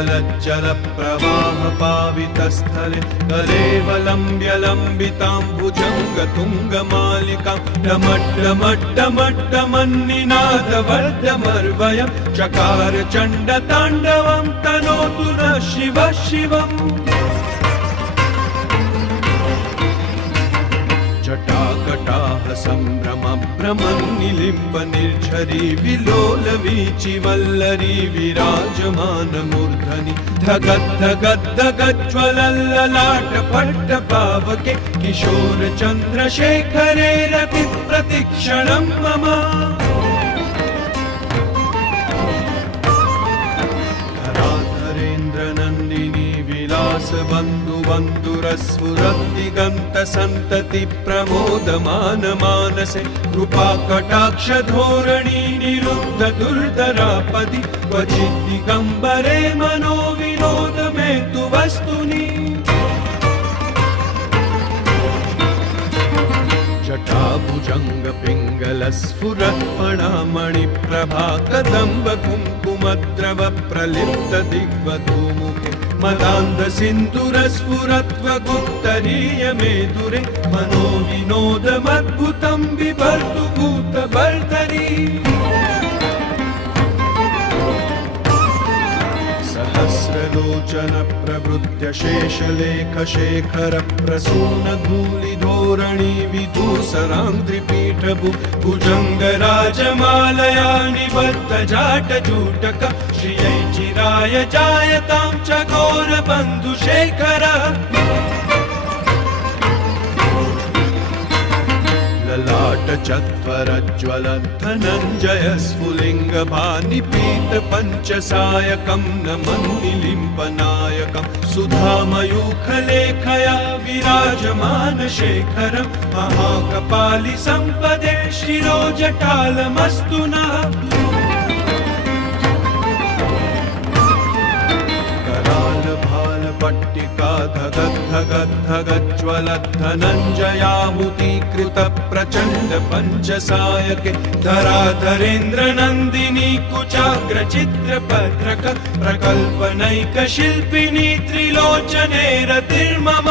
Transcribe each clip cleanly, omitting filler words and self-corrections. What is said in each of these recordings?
जलज्जलप्रवाहपावितस्थले कलेवलम्ब्य लम्बितां भुजङ्गतुङ्गमालिकां डमड्डमड्डमड्डमन्निनादवर्धमर्वयं चकार चण्डताण्डवं तनोतु नः शिवः शिवम्। जटाकटाह सम्भ्रम भ्रमन्निलिम्ब निर्झरी विलोलवीचि वल्लरी विराजमान मूर्धनि धगद्धगद्धगज्ज्वलल्ललाट पट्टपावके किशोर चन्द्रशेखरे रति प्रतिक्षणं मम। धराधरेन्द्रनन्दिनी विलासबन्धु बन्धुरस्फुरद्दिगन्त सन्तति प्रमोदमान मानसे कृपाकटाक्ष धोरणी निरुद्ध दुर्धरापदि क्वचित् दिगम्बरे मनो विनोद मे तु वस्तुनि। जटाभुजङ्ग पिङ्गलस्फुरत्फणामणिप्रभा कदम्ब कुङ्कुमद्रव प्रलिप्त दिग्वधूमुखे मदान्ध सिन्दूरस्फुरत्वगुत्तरीय मेदुरे मनो विनोदमद्भुतं बिभर्तु भूतभर्तरी। सहस्रलोचन प्रभृत्य शेषलेख शेखर प्रसून धूलिधोरणी विधूसराङ्घ्रिपीठभु भुजङ्गराजमालया निबद्ध जाटजूटक श्रियै चिराय जायतां चकोर बन्धुशेखर। ललाट चत्वरज्ज्वल धनञ्जय स्फुलिङ्ग भानिपीत पञ्चसायकं नमन्निलिम्पनायकं सुधामयूखलेखया विराजमान शेखरं महाकपालि सम्पदे शिरोजटालमस्तु नः। पट्टिका धगद्धगद्धगज्ज्वल धनञ्जयाहुतीकृत प्रचण्ड पञ्चसायके धराधरेन्द्र नन्दिनी कुचाग्रचित्रपत्रक प्रकल्पनैक शिल्पिनी त्रिलोचने रतिर्मम।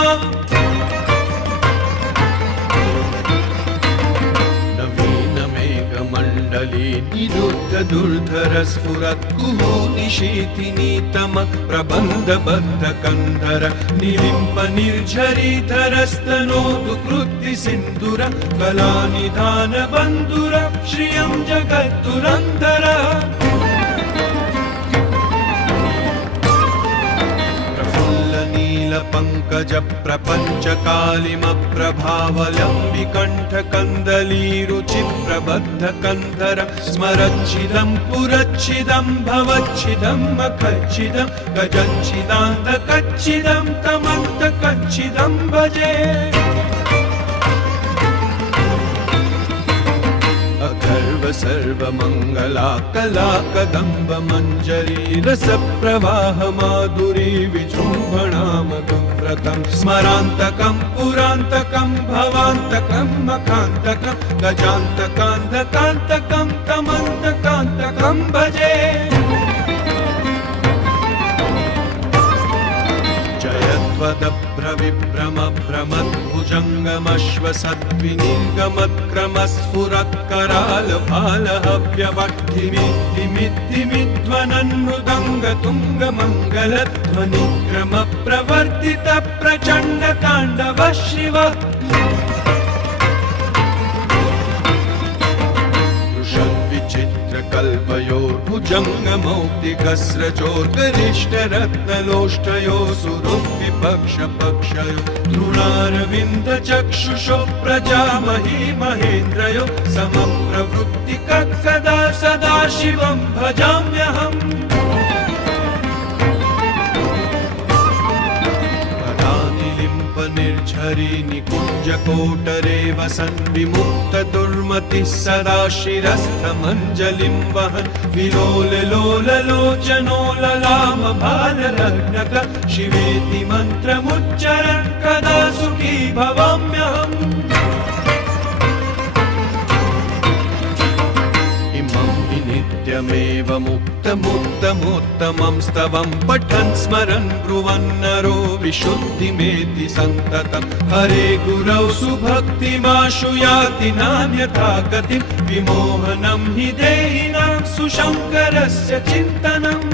मण्डली निरुद्ध दुर्धर स्फुरत् कुहूनिशीतिनीतम प्रबन्धबद्ध कन्धर निलिम्प निर्झरीधरस्तनोतु कृत्ति सिन्दूर कलानिधान बन्धुर श्रियं जगत्तुरन्धर। पंकज प्रपंच कालिम प्रभावलंबिकंठ कंदलीरुचि प्रबद्ध कंधर स्मरच्छिदं पुरच्छिदं भवच्छिदं मखच्छिदं गजच्छिदान्त कच्छिदं तमन्त कच्छिदं भजे। अगर्व सर्वमंगला कला कदम्ब मंजरी रस प्रवाह माधुरी विजृंभणा मधुव्रतं स्मरान्तकं पुरान्तकं भवान्तकं मखान्तकं गजान्तकान्धकान्तकं तमन्तकान्तकं भजे। जयध्वदभ्रविभ्रम भ्रमभ्रमभ्रमद्भुजङ्गमश्वसद्विनिर्गमत्क्रमस्फुरत्करालभालहव्यवद्धिमिद्धिमिद्वनन्नुदङ्गतुङ्गमङ्गलध्वनिक्रम प्रवर्तित प्रचण्ड ताण्डव शिव। भुजङ्गमौक्तिकस्रजोर्गरिष्ठरत्नलोष्टयो सुहृद्विपक्षपक्षयो तृणारविन्दचक्षुषो प्रजामही महेन्द्रयो समप्रवृत्तिकः सदा सदा शिवं भजाम्यहम्। निर्झरी निकुञ्जकोटरे वसन् विमुक्त दुर्मतिः सदा शिरस्थमञ्जलिं वहन् विलोललोललोचनो ललाम भाललग्नक शिवेति मन्त्रमुच्चरन् कदा सुखी भवाम्यहम्। इमं हि नित्यमेव मुक्त नित्यमुत्तमोत्तमं स्तवं पठन् स्मरन् ब्रुवन् नरो विशुद्धिमेति सन्ततं हरे गुरौ सुभक्तिमाशु याति नान्यथा गतिं विमोहनं हि देहिनां सुशङ्करस्य चिन्तनम्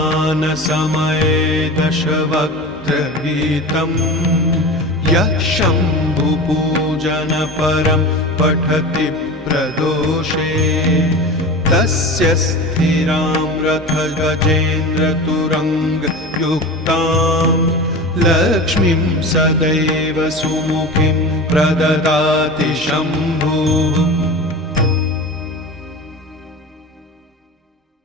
पूजावसानसमये दशवक्त्रगीतं यः शम्भुपूजनपरं पठति प्रदोषे तस्य स्थिरां रथगजेन्द्रतुरङ्गयुक्तां लक्ष्मीं सदैव सुमुखीं प्रददाति शम्भुः